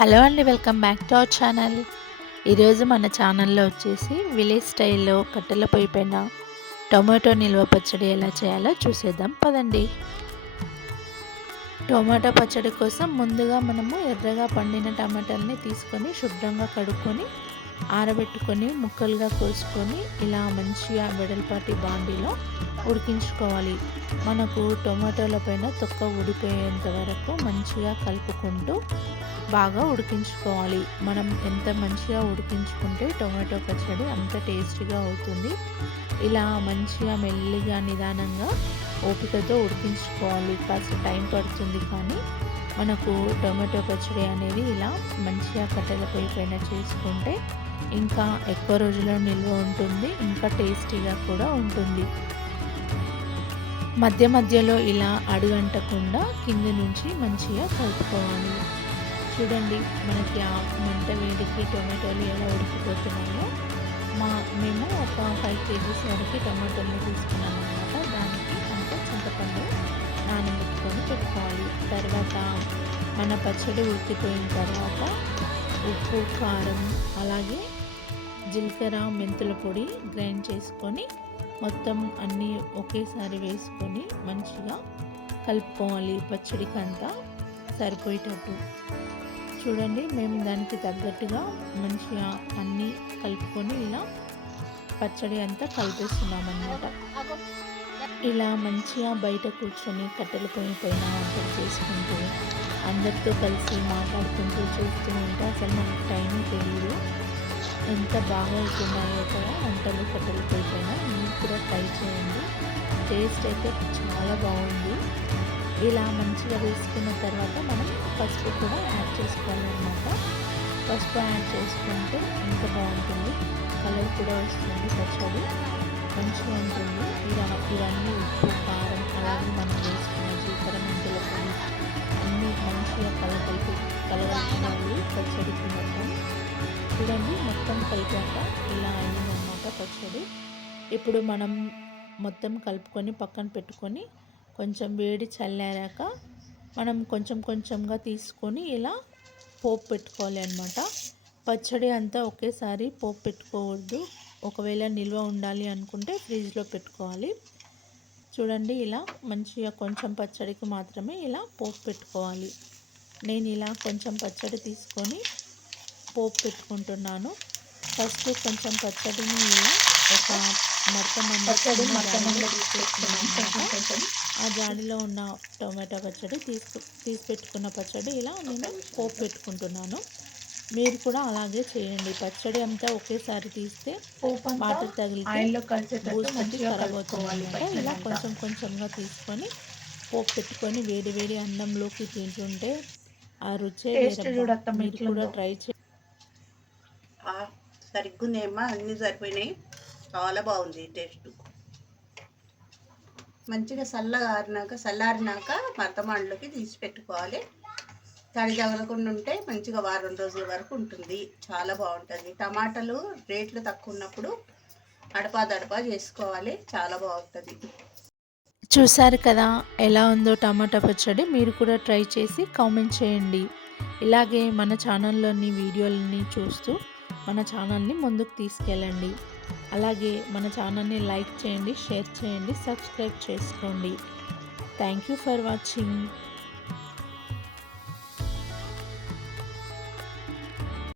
Hello అండి, welcome back to our channel. ఈరోజు మన ఛానల్లో వచ్చేసి విలేజ్ స్టైల్లో కట్టెల పొయ్యి పైన టొమాటో నిల్వ పచ్చడి ఎలా చేయాలో చూసేద్దాం పదండి. టొమాటో పచ్చడి కోసం ముందుగా మనము ఎర్రగా పండిన టమాటాలని తీసుకొని శుభ్రంగా కడుక్కొని ఆరబెట్టుకొని ముక్కలుగా కోసుకొని ఇలా మంచిగా వెడల్పాటి బాండీలో ఉడికించుకోవాలి. మనకు టొమాటోల పైన తొక్క ఊడిపోయేంత వరకు మంచిగా కలుపుకుంటూ బాగా ఉడికించుకోవాలి. మనం ఎంత మంచిగా ఉడికించుకుంటే టొమాటో పచ్చడి అంత టేస్టీగా అవుతుంది. ఇలా మంచిగా మెల్లిగా నిదానంగా ఓపికతో ఉడికించుకోవాలి. కాస్త టైం పడుతుంది, కానీ మనకు టొమాటో పచ్చడి అనేది ఇలా మంచిగా కట్టెల పొయ్యి పైన చేసుకుంటే ఇంకా ఎక్కువ రోజులు నిల్వ ఉంటుంది, ఇంకా టేస్టీగా కూడా ఉంటుంది. మధ్య మధ్యలో ఇలా అడుగంటకుండా కింద నుంచి మంచిగా కలుపుకోవాలి. చూడండి, మనకి ఆ మంట వేడికి టొమాటోలు ఎలా ఉడికిపోతున్నాయో. మేము ఒక 5 kgs వరకు టొమాటోల్ని తీసుకున్నాం అనమాట. దానికి అంతా చింతపండు నానబెట్టుకొని పెట్టుకోవాలి. తర్వాత మన పచ్చడి ఉడికిపోయిన తర్వాత ఉప్పు, కారం, అలాగే జీలకర్ర, మెంతుల పొడి గ్రైండ్ చేసుకొని మొత్తం అన్నీ ఒకేసారి వేసుకొని మంచిగా కలుపుకోవాలి. పచ్చడికి అంతా సరిపోయేటట్టు. చూడండి, మేము దానికి తగ్గట్టుగా మంచిగా అన్నీ కలుపుకొని ఇలా పచ్చడి అంతా కలిపేస్తున్నాం అన్నమాట. ఇలా మంచిగా బయట కూర్చొని కట్టెల పొయ్యి పైన వంటలు చేసుకుంటూ అందరితో కలిసి మాట్లాడుకుంటూ చూస్తూ ఉంటే అసలు మనకు టైమే తెలియదు. ఎంత బాగా అవుతున్నాయో కూడా వంటలు కట్టెల పొయ్యి పైన. మీరు కూడా ట్రై చేయండి. టేస్ట్ అయితే చాలా బాగుంది. ఇలా మంచిగా వేసుకున్న తర్వాత మనం పసుపు కూడా యాడ్ చేసుకోవాలన్నమాట. పసుపు యాడ్ చేసుకుంటే ఇంకా బాగుంటుంది, కలర్ కూడా వస్తుంది, పచ్చడి మంచిగా ఉంటుంది. ఇవన్నీ ఉప్పు, కారం, అలాగే మనం వేసుకున్న జీలకర్ర, మెంతుల పొడి అన్నీ మంచిగా కలగలుపుకోవాలి పచ్చడికి మొత్తం. చూడండి, మొత్తం కలిపాక ఇలా అయిందన్నమాట పచ్చడి. ఇప్పుడు మనం మొత్తం కలుపుకొని పక్కన పెట్టుకొని కొంచెం వేడి చల్లారాక మనం కొంచెం కొంచెంగా తీసుకొని ఇలా పోపు పెట్టుకోవాలి అన్నమాట. పచ్చడి అంతా ఒకేసారి పోపు పెట్టుకోవద్దు. ఒకవేళ నిల్వ ఉండాలి అనుకుంటే ఫ్రిడ్జ్లో పెట్టుకోవాలి. చూడండి, ఇలా మంచిగా కొంచెం పచ్చడికి మాత్రమే ఇలా పోపు పెట్టుకోవాలి. నేను ఇలా కొంచెం పచ్చడి తీసుకొని పోపు పెట్టుకుంటున్నాను. ఫస్ట్ కొంచెం పచ్చడిని ఇలా ఒక మడత తీసుకొచ్చుకున్నాను. ఆ జాడీలో ఉన్న టొమాటో పచ్చడి తీసి పెట్టుకున్న పచ్చడి ఇలా నేను పోపు పెట్టుకుంటున్నాను. మీరు కూడా అలాగే చేయండి. పచ్చడి అంతా ఒకేసారి తీస్తే వాటర్ తగిలితే బూజు పట్టి ఖరాబ్ అవుతుంది. ఇలా కొంచెం కొంచెంగా తీసుకొని పోపు పెట్టుకొని వేడి వేడి అన్నంలోకి తింటుంటే ఆ రుచే వేరబ్బా. మీరు కూడా ట్రై చేయండి. సరిగ్గుందేమో, అన్నీ సరిపోయినాయి. చాలా బాగుంది టేస్ట్. మంచిగా చల్లారినాక మరతమాండలోకి తీసి పెట్టుకోవాలి. తడి తగలకుండా ఉంటే మంచిగా వారం రోజుల వరకు ఉంటుంది. చాలా బాగుంటుంది. టమాటాలు రేట్లు తక్కువ ఉన్నప్పుడు అడపా చేసుకోవాలి. చాలా బాగుంటుంది. చూసారు కదా ఎలా ఉందో టమాటా పచ్చడి. మీరు కూడా ట్రై చేసి కామెంట్ చేయండి. ఇలాగే మన ఛానల్లోని వీడియోలని చూస్తూ మన ఛానల్ని ముందుకు తీసుకెళ్ళండి. అలాగే మన ఛానల్ని లైక్ చేయండి, షేర్ చేయండి, సబ్స్క్రైబ్ చేసుకోండి. Thank you for watching.